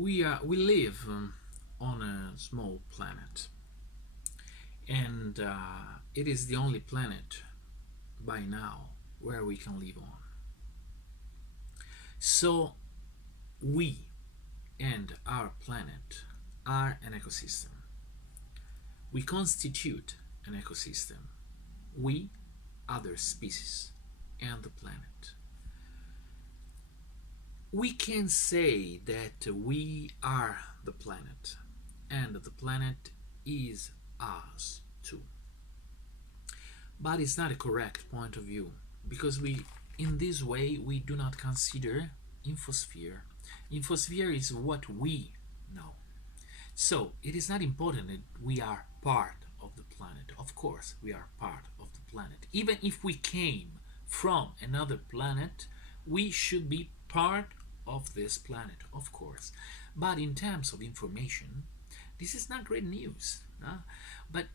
We live on a small planet, and it is the only planet by now where we can live on. So we and our planet are an ecosystem. We constitute an ecosystem. We, other species, and the planet. We can say that we are the planet, and the planet is us too. But it's not a correct point of view because in this way, we do not consider infosphere. Infosphere is what we know. So it is not important that we are part of the planet. Of course, we are part of the planet. Even if we came from another planet, we should be part of this planet, of course. But in terms of information, this is not great news. But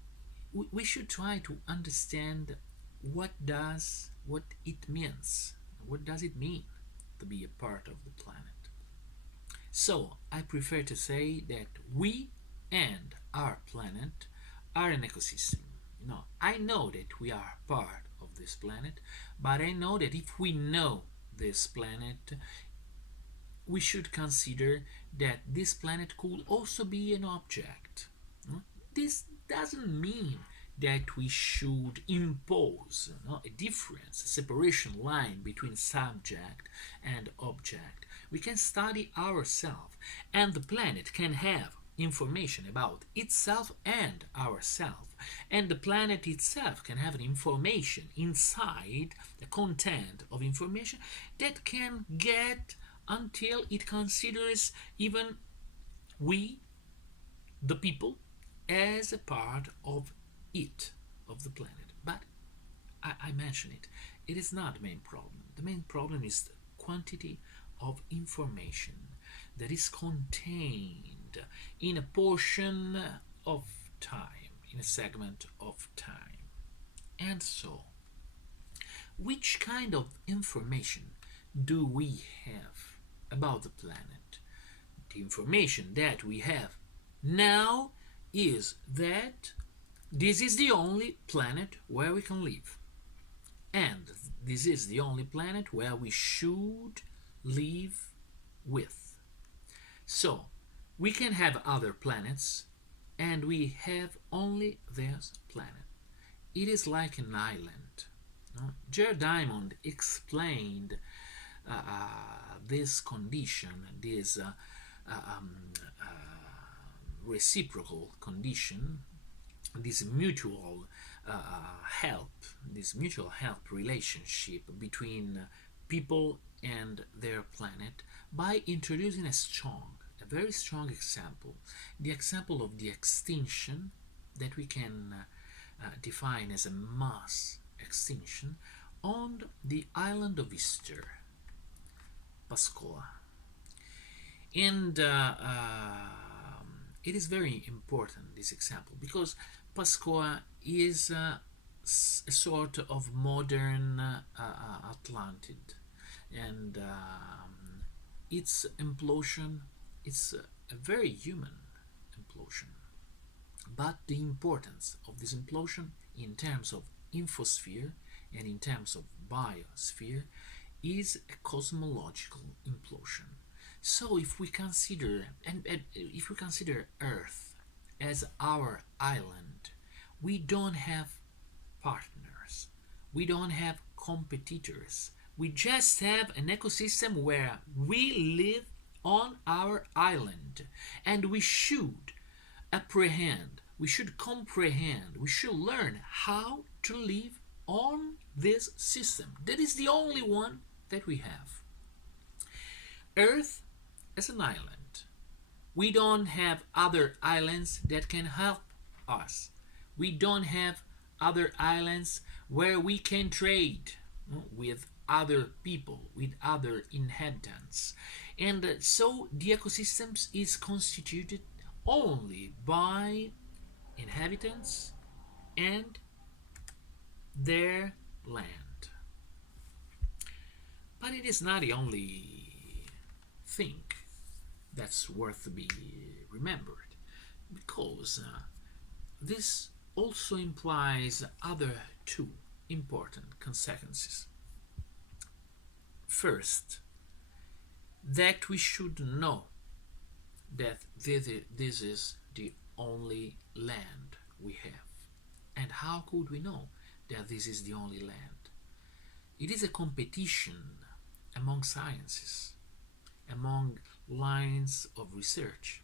we should try to understand what it means. What does it mean to be a part of the planet? So I prefer to say that we and our planet are an ecosystem. I know that we are part of this planet, but I know that if we know this planet, we should consider that this planet could also be an object. This doesn't mean that we should impose a difference, a separation line between subject and object. We can study ourselves, and the planet can have information about itself and ourselves, and the planet itself can have an information inside the content of information that can get until it considers even we, the people, as a part of it, of the planet. But I mention it. It is not the main problem. The main problem is the quantity of information that is contained in a portion of time, in a segment of time. And so, which kind of information do we have about the planet? The information that we have now is that this is the only planet where we can live. And this is the only planet where we should live with. So, we can have other planets, and we have only this planet. It is like an island. Jared Diamond explained this condition, this reciprocal condition, this help, this mutual help relationship between people and their planet by introducing a very strong example, the example of the extinction that we can define as a mass extinction on the island of Easter, Pascoa. And it is very important, this example, because Pascoa is a sort of modern Atlantid, and its implosion is a very human implosion. But the importance of this implosion in terms of infosphere and in terms of biosphere is a cosmological implosion. So if we consider if we consider Earth as our island, we don't have partners, we don't have competitors, we just have an ecosystem where we live on our island, and we should apprehend, we should comprehend, we should learn how to live on this system. That is the only one that we have. Earth as an island. We don't have other islands that can help us. We don't have other islands where we can trade with other people, with other inhabitants. And so the ecosystem is constituted only by inhabitants and their land. But it is not the only thing That's worth to be remembered, because this also implies other two important consequences. First, that we should know that this is the only land we have. And how could we know that this is the only land? It is a competition among sciences, among lines of research,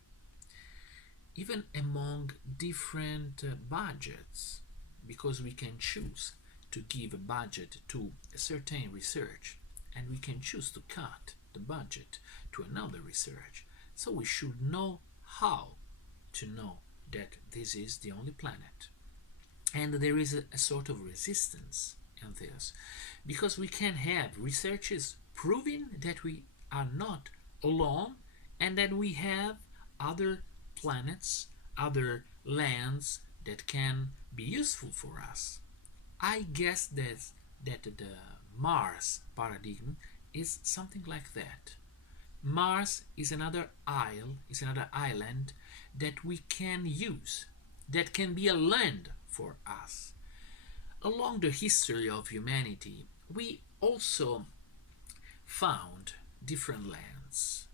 even among different budgets, because we can choose to give a budget to a certain research and we can choose to cut the budget to another research. So we should know how to know that this is the only planet. And there is a sort of resistance in this, because we can have researches proving that we are not alone and that we have other planets, other lands that can be useful for us. I guess that the Mars paradigm is something like that. Mars is another isle, is another island that we can use, that can be a land for us. Along the history of humanity, we also found different lands.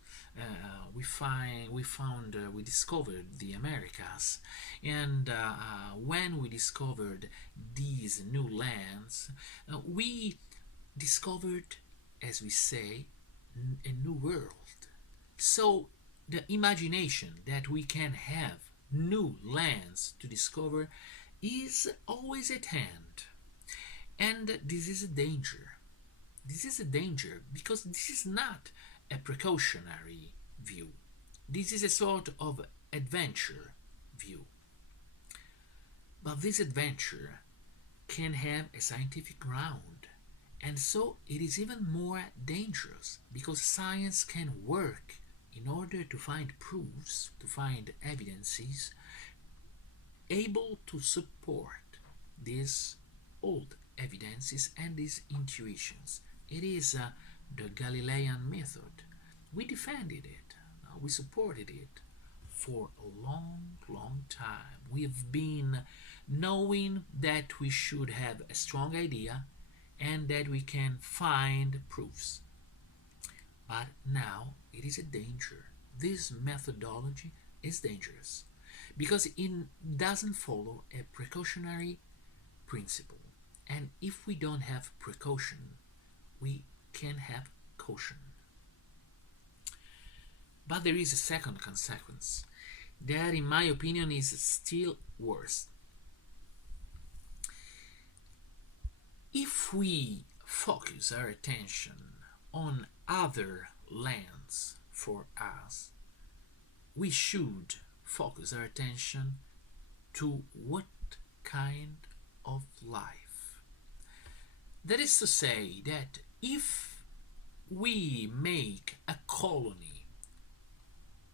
We discovered the Americas, and when we discovered these new lands, we discovered, as we say, a new world. So the imagination that we can have new lands to discover is always at hand. And this is a danger. This is a danger because this is not a precautionary view. This is a sort of adventure view. But this adventure can have a scientific ground. And so it is even more dangerous because science can work in order to find proofs, to find evidences able to support these old evidences and these intuitions. It is the Galilean method. We defended it, we supported it for a long, long time. We've been knowing that we should have a strong idea and that we can find proofs. But now it is a danger. This methodology is dangerous because it doesn't follow a precautionary principle. And if we don't have precaution, we can have caution. But there is a second consequence that, in my opinion, is still worse. If we focus our attention on other lands for us, we should focus our attention to what kind of life. That is to say that if we make a colony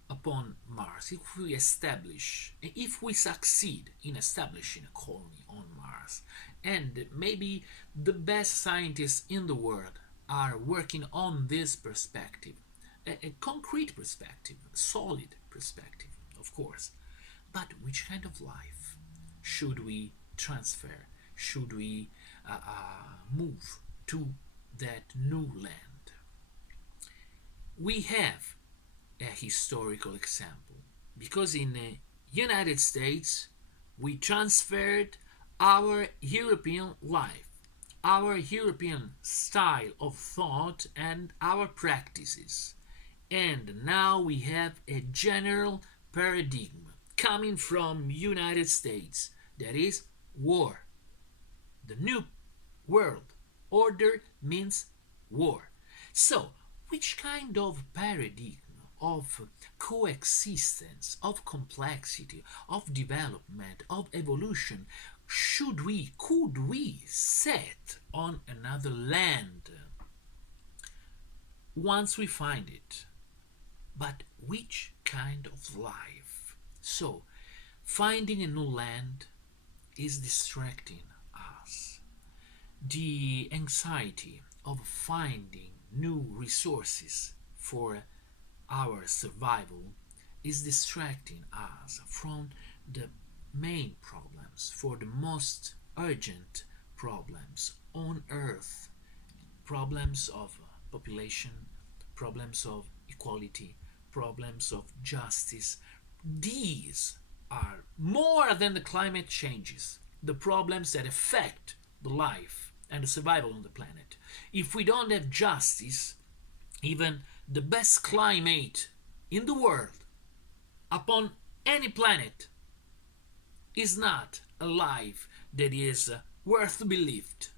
upon Mars, if we succeed in establishing a colony on Mars, and maybe the best scientists in the world are working on this perspective, a concrete perspective, a solid perspective, of course, but which kind of life should we transfer? Should we move to that new land? We have a historical example because in the United States we transferred our European life, our European style of thought and our practices, and now we have a general paradigm coming from United States, that is war. The new world order means war. So which kind of paradigm of coexistence, of complexity, of development, of evolution could we set on another land once we find it? But which kind of life? So finding a new land is distracting us. The anxiety of finding new resources for our survival is distracting us from the main problems, for the most urgent problems on Earth, problems of population, problems of equality, problems of justice. These are more than the climate changes, the problems that affect the life and the survival on the planet. If we don't have justice, even the best climate in the world, upon any planet, is not a life that is worth to be lived.